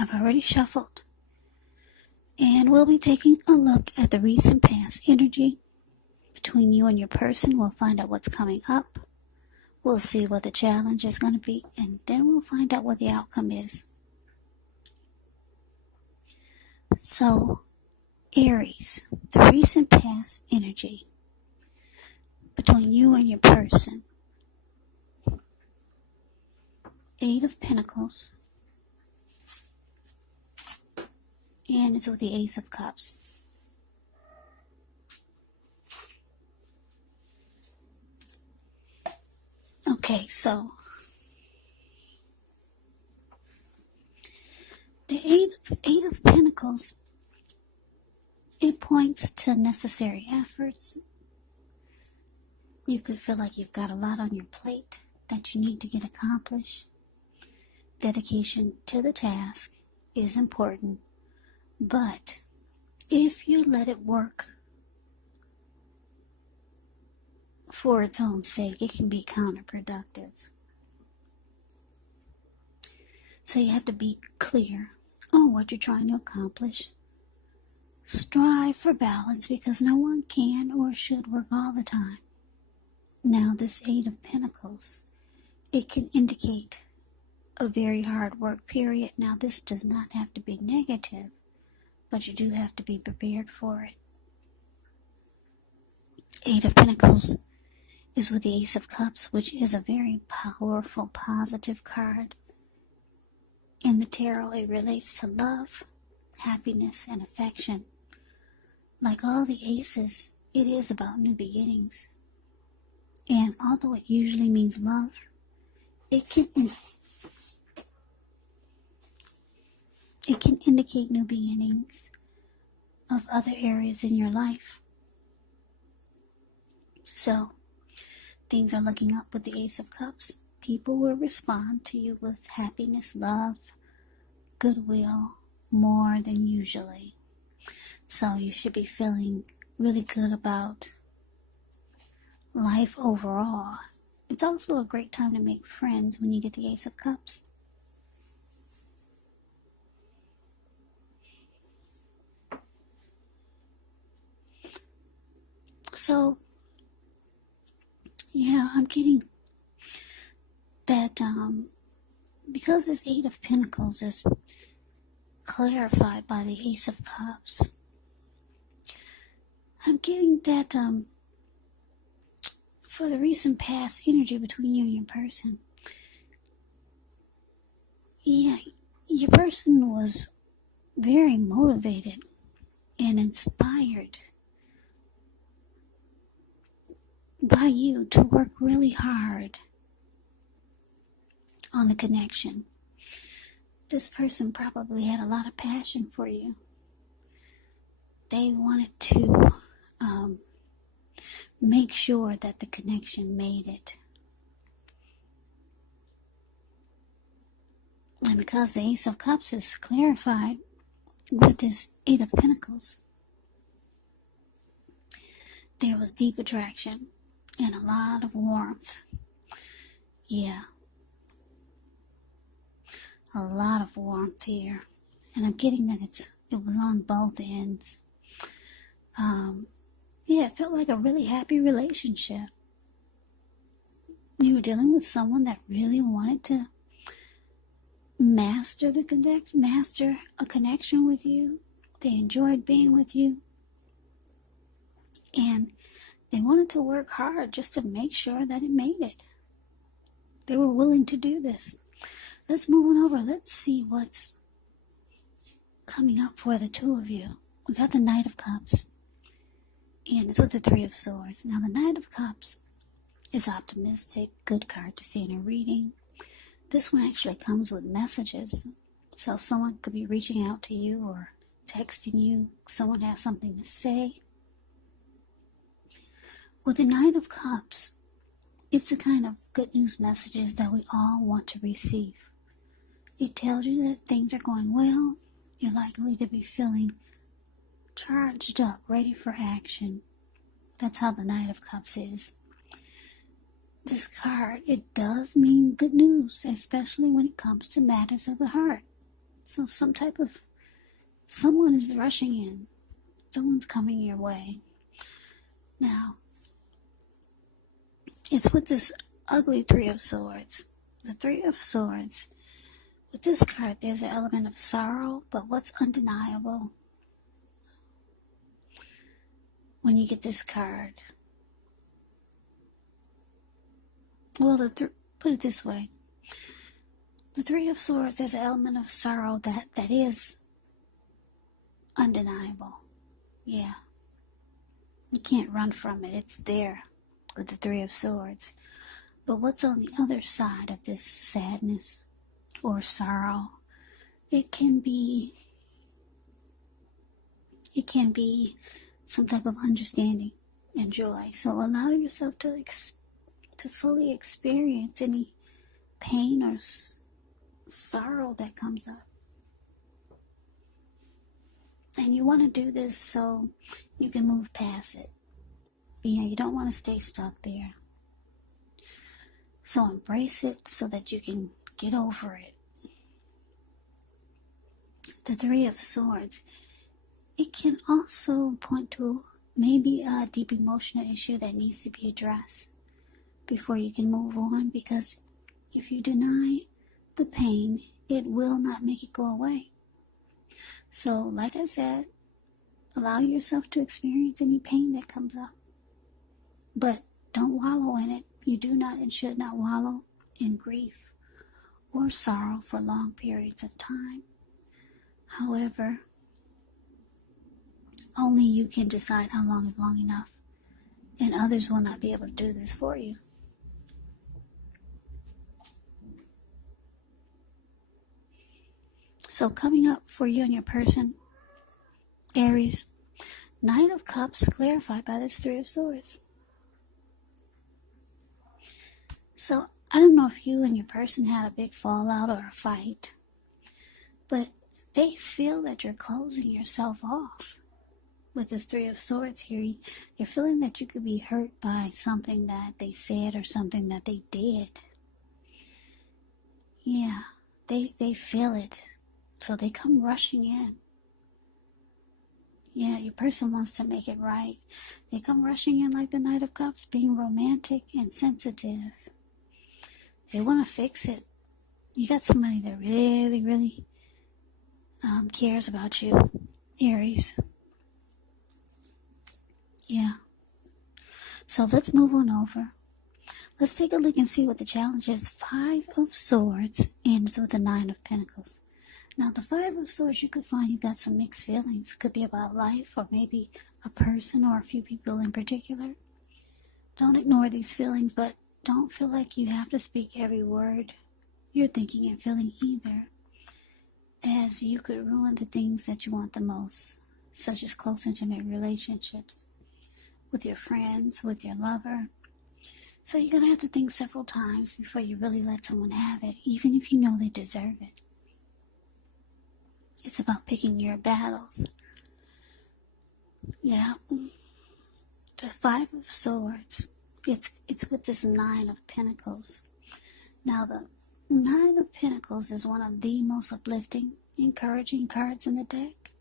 I've already shuffled. And we'll be taking a look at the recent past energy between you and your person. We'll find out what's coming up. We'll see what the challenge is going to be. And then we'll find out what the outcome is. So, Aries, the recent past energy between you and your person. Eight of Pentacles. And it's with the Ace of Cups. Okay, so the Eight of Pentacles, it points to necessary efforts. You could feel like you've got a lot on your plate that you need to get accomplished. Dedication to the task is important. But if you let it work for its own sake, it can be counterproductive. So you have to be clear on what you're trying to accomplish. Strive for balance because no one can or should work all the time. Now this Eight of Pentacles, it can indicate a very hard work period. Now this does not have to be negative, but you do have to be prepared for it. Eight of Pentacles is with the Ace of Cups, which is a very powerful, positive card. In the tarot, it relates to love, happiness, and affection. Like all the aces, it is about new beginnings. And although it usually means love, it can indicate new beginnings of other areas in your life. So, things are looking up with the Ace of Cups. People will respond to you with happiness, love, goodwill, more than usually. So you should be feeling really good about life overall. It's also a great time to make friends when you get the Ace of Cups. So, yeah, I'm getting that because this Eight of Pentacles is clarified by the Ace of Cups, I'm getting that for the recent past energy between you and your person. Yeah, your person was very motivated and inspired by you to work really hard on the connection. This person probably had a lot of passion for you. They wanted to make sure that the connection made it. And because the Ace of Cups is clarified with this Eight of Pentacles, there was deep attraction and a lot of warmth. Yeah. A lot of warmth here. And I'm getting that it was on both ends. Yeah, it felt like a really happy relationship. You were dealing with someone that really wanted to master a connection with you. They enjoyed being with you. And they wanted to work hard just to make sure that it made it. They were willing to do this. Let's move on over. Let's see what's coming up for the two of you. We got the Knight of Cups. And it's with the Three of Swords. Now, the Knight of Cups is optimistic, good card to see in a reading. This one actually comes with messages. So someone could be reaching out to you or texting you. Someone has something to say. With the Knight of Cups, it's the kind of good news messages that we all want to receive. It tells you that things are going well. You're likely to be feeling charged up, ready for action. That's how the Knight of Cups is. This card, it does mean good news, especially when it comes to matters of the heart. So someone is rushing in. Someone's coming your way. Now, it's with this ugly Three of Swords. The Three of Swords. With this card, there's an element of sorrow, but what's undeniable when you get this card? Well, put it this way. The Three of Swords, there's an element of sorrow that is undeniable. Yeah. You can't run from it. It's there with the Three of Swords. But what's on the other side of this sadness or sorrow? It can be some type of understanding and joy. So allow yourself to fully experience any pain or sorrow that comes up. And you want to do this so you can move past it. You don't want to stay stuck there. So embrace it so that you can get over it. The Three of Swords, it can also point to maybe a deep emotional issue that needs to be addressed before you can move on, because if you deny the pain, it will not make it go away. So, like I said, allow yourself to experience any pain that comes up. But don't wallow in it. You do not and should not wallow in grief or sorrow for long periods of time. However, only you can decide how long is long enough, and others will not be able to do this for you. So coming up for you and your person, Aries, Knight of Cups clarified by this Three of Swords. So I don't know if you and your person had a big fallout or a fight, but they feel that you're closing yourself off. With this Three of Swords here, you're feeling that you could be hurt by something that they said or something that they did. Yeah, they feel it. So they come rushing in. Yeah, your person wants to make it right. They come rushing in like the Knight of Cups, being romantic and sensitive. They want to fix it. You got somebody that really, really cares about you, Aries. Yeah. So let's move on over. Let's take a look and see what the challenge is. Five of Swords ends with the Nine of Pentacles. Now, the Five of Swords, you could find you've got some mixed feelings. It could be about life or maybe a person or a few people in particular. Don't ignore these feelings, but don't feel like you have to speak every word you're thinking and feeling either, as you could ruin the things that you want the most, such as close, intimate relationships with your friends, with your lover. So you're going to have to think several times before you really let someone have it, even if you know they deserve it. It's about picking your battles. Yeah. The Five of Swords, it's with this Nine of Pentacles. Now, the Nine of Pentacles is one of the most uplifting, encouraging cards in the deck.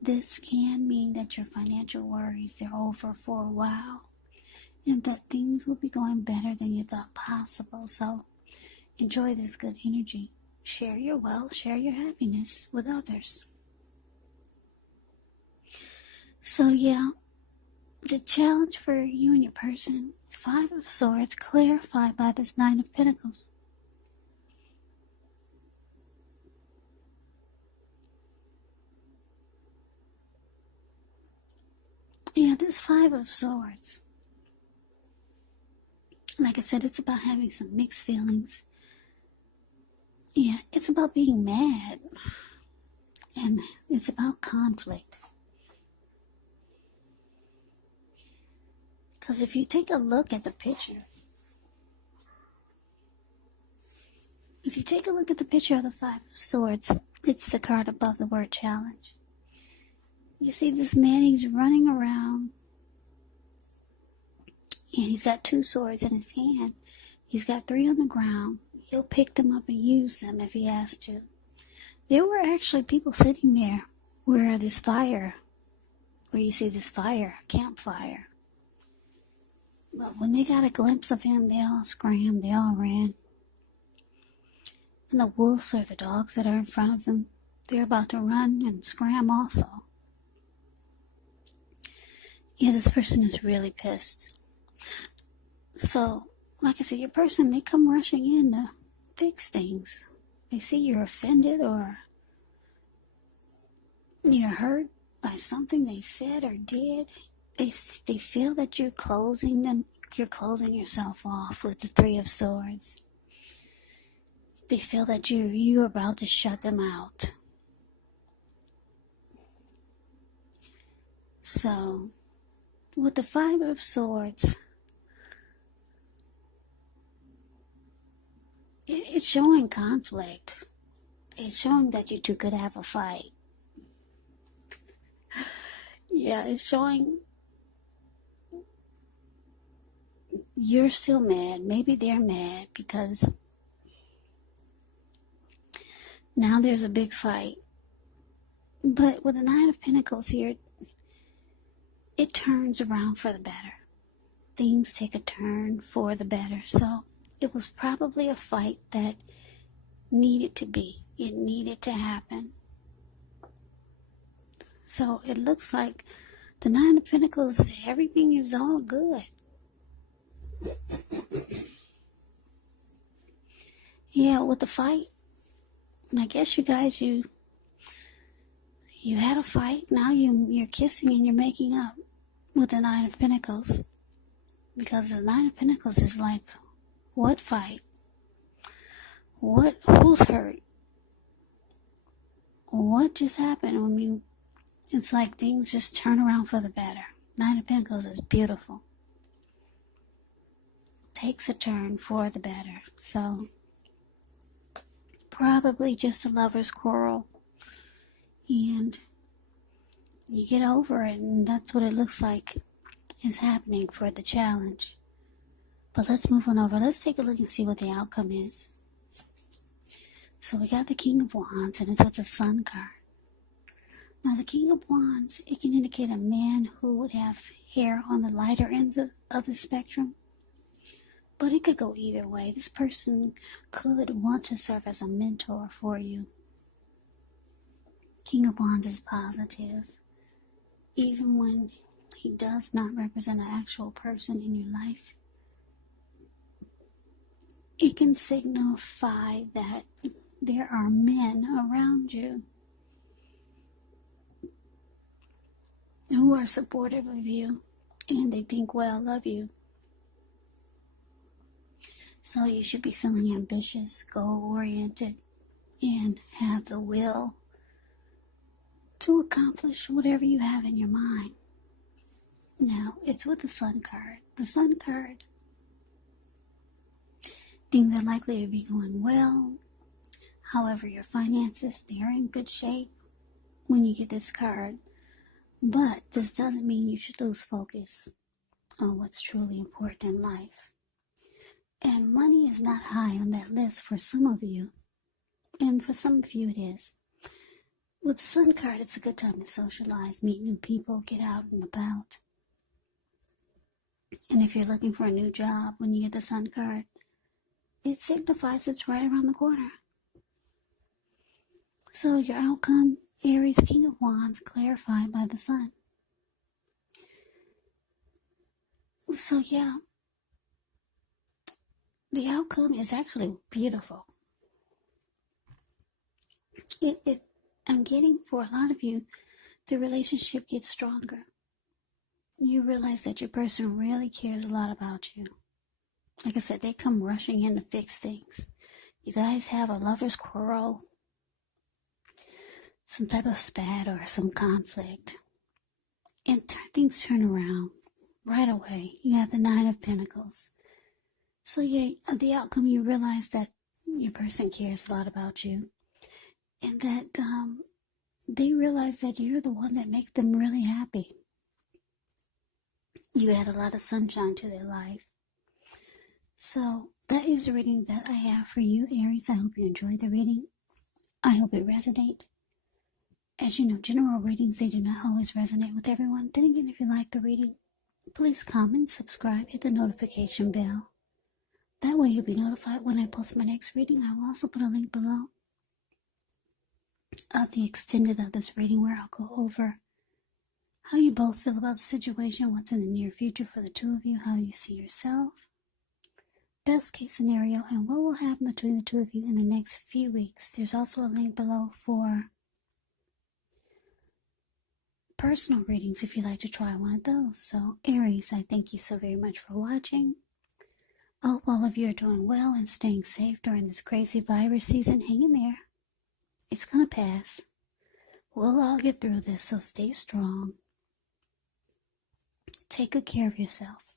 This can mean that your financial worries are over for a while, and that things will be going better than you thought possible. So enjoy this good energy. Share your wealth, share your happiness with others. So yeah, the challenge for you and your person, Five of Swords clarified by this Nine of Pentacles. Yeah, this Five of Swords, like I said, it's about having some mixed feelings. Yeah, it's about being mad, and it's about conflict. Because if you take a look at the picture, of the Five of Swords, it's the card above the word challenge. You see this man, he's running around, and he's got two swords in his hand. He's got three on the ground. He'll pick them up and use them if he has to. There were actually people sitting there where you see this fire, campfire. But when they got a glimpse of him, they all scrammed, they all ran. And the wolves or the dogs that are in front of them, they're about to run and scram also. Yeah, this person is really pissed. So, like I said, your person, they come rushing in to fix things. They see you're offended or you're hurt by something they said or did. They feel that you're closing yourself off with the Three of Swords. They feel that you're about to shut them out. So, with the Five of Swords, it's showing conflict. It's showing that you two could have a fight. Yeah, it's showing you're still mad. Maybe they're mad because now there's a big fight. But with the Nine of Pentacles here, it turns around for the better. Things take a turn for the better. So it was probably a fight that needed to be. It needed to happen. So it looks like the Nine of Pentacles, everything is all good. Yeah, with the fight, I guess you guys, you had a fight. Now you're kissing and you're making up with the Nine of Pentacles. Because the Nine of Pentacles is like, what fight? Who's hurt? What just happened? I mean, it's like things just turn around for the better. Nine of Pentacles is beautiful. Takes a turn for the better. So, probably just a lover's quarrel. And you get over it, and that's what it looks like is happening for the challenge. But let's move on over. Let's take a look and see what the outcome is. So we got the King of Wands, and it's with the Sun card. Now the King of Wands, it can indicate a man who would have hair on the lighter end of the spectrum. But it could go either way. This person could want to serve as a mentor for you. King of Wands is positive. Even when he does not represent an actual person in your life, it can signify that there are men around you who are supportive of you and they think well of you. So you should be feeling ambitious, goal-oriented, and have the will to accomplish whatever you have in your mind. Now, it's with the Sun card. The Sun card, things are likely to be going well. However, your finances, they're in good shape when you get this card. But this doesn't mean you should lose focus on what's truly important in life. And money is not high on that list for some of you. And for some of you it is. With the Sun card, it's a good time to socialize, meet new people, get out and about. And if you're looking for a new job when you get the Sun card, it signifies it's right around the corner. So your outcome, Aries, King of Wands, clarified by the Sun. So yeah, the outcome is actually beautiful. I'm getting, for a lot of you, the relationship gets stronger. You realize that your person really cares a lot about you. Like I said, they come rushing in to fix things. You guys have a lover's quarrel, some type of spat or some conflict, and things turn around right away. You have the Nine of Pentacles. So yeah, the outcome, you realize that your person cares a lot about you, and that they realize that you're the one that makes them really happy. You add a lot of sunshine to their life. So that is the reading that I have for you, Aries. I hope you enjoyed the reading. I hope it resonates. As you know, general readings, they do not always resonate with everyone. Then again, if you like the reading, please comment, subscribe, hit the notification bell. That way you'll be notified when I post my next reading. I will also put a link below of the extended of this reading where I'll go over how you both feel about the situation, what's in the near future for the two of you, how you see yourself, best case scenario, and what will happen between the two of you in the next few weeks. There's also a link below for personal readings if you'd like to try one of those. So Aries, I thank you so very much for watching. I hope all of you are doing well and staying safe during this crazy virus season. Hang in there. It's gonna pass. We'll all get through this, so stay strong. Take good care of yourself.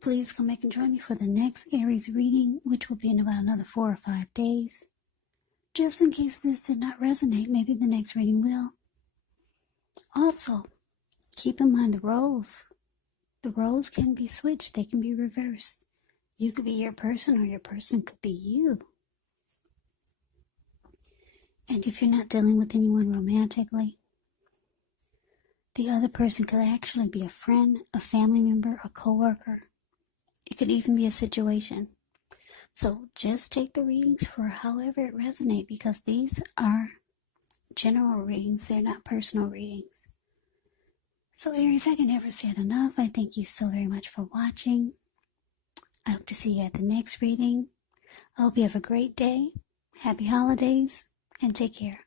Please come back and join me for the next Aries reading, which will be in about another 4 or 5 days. Just in case this did not resonate, maybe the next reading will. Also, keep in mind the roles. The roles can be switched. They can be reversed. You could be your person or your person could be you. And if you're not dealing with anyone romantically, the other person could actually be a friend, a family member, a coworker. It could even be a situation. So just take the readings for however it resonates, because these are general readings. They're not personal readings. So Aries, I can never say it enough. I thank you so very much for watching. I hope to see you at the next reading. I hope you have a great day. Happy holidays and take care.